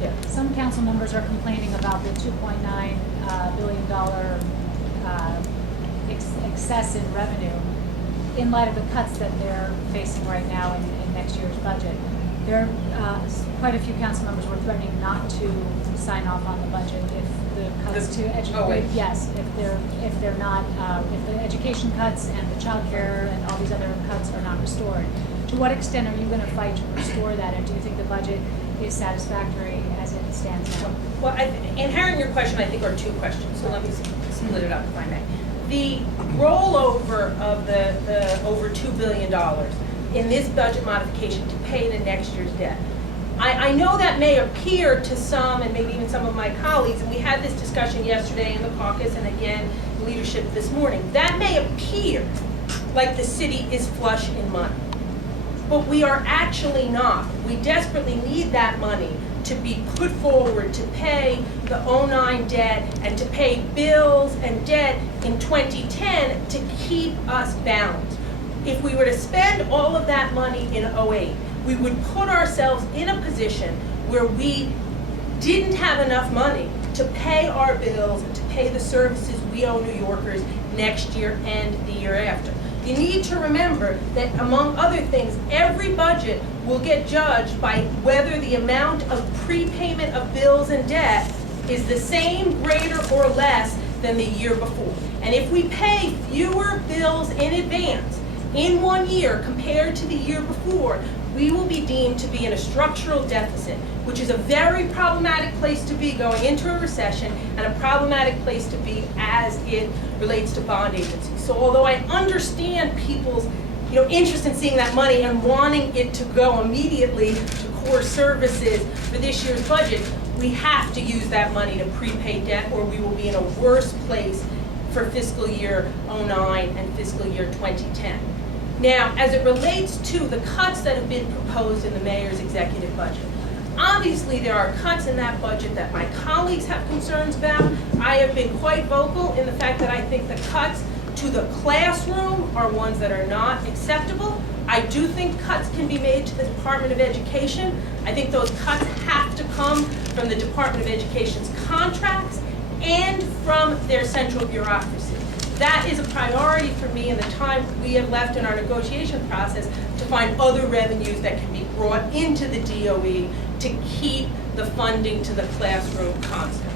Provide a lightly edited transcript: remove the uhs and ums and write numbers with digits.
Yeah. Some council members are complaining about the $2.9 billion excess in revenue in light of the cuts that they're facing right now in next year's budget. There are quite a few council members were threatening not to sign off on the budget if the cuts to education. Yes, if they're not, if the education cuts and the child care and all these other cuts are not restored. To what extent are you going to fight to restore that, and do you think the budget is satisfactory as it stands now? Well, inherent in your question, I think, are two questions, so let me split it up if I may. The rollover of the over $2 billion in this budget modification to pay the next year's debt. I know that may appear to some, and maybe even some of my colleagues, and we had this discussion yesterday in the caucus and again in leadership this morning, that may appear like the city is flush in money. But we are actually not. We desperately need that money to be put forward to pay the 09 debt and to pay bills and debt in 2010 to keep us balanced. If we were to spend all of that money in 08, we would put ourselves in a position where we didn't have enough money to pay our bills and to pay the services we owe New Yorkers next year and the year after. You need to remember that, among other things, every budget will get judged by whether the amount of prepayment of bills and debt is the same, greater, or less than the year before. And if we pay fewer bills in advance in 1 year compared to the year before, we will be deemed to be in a structural deficit, which is a very problematic place to be going into a recession and a problematic place to be as it relates to bond agencies. So although I understand people's interest in seeing that money and wanting it to go immediately to core services for this year's budget, we have to use that money to prepay debt, or we will be in a worse place for fiscal year 09 and fiscal year 2010. Now, as it relates to the cuts that have been proposed in the mayor's executive budget, obviously there are cuts in that budget that my colleagues have concerns about. I have been quite vocal in the fact that I think the cuts to the classroom are ones that are not acceptable. I do think cuts can be made to the Department of Education. I think those cuts have to come from the Department of Education's contracts and from their central bureaucracy. That is a priority for me in the time we have left in our negotiation process to find other revenues that can be brought into the DOE to keep the funding to the classroom constant.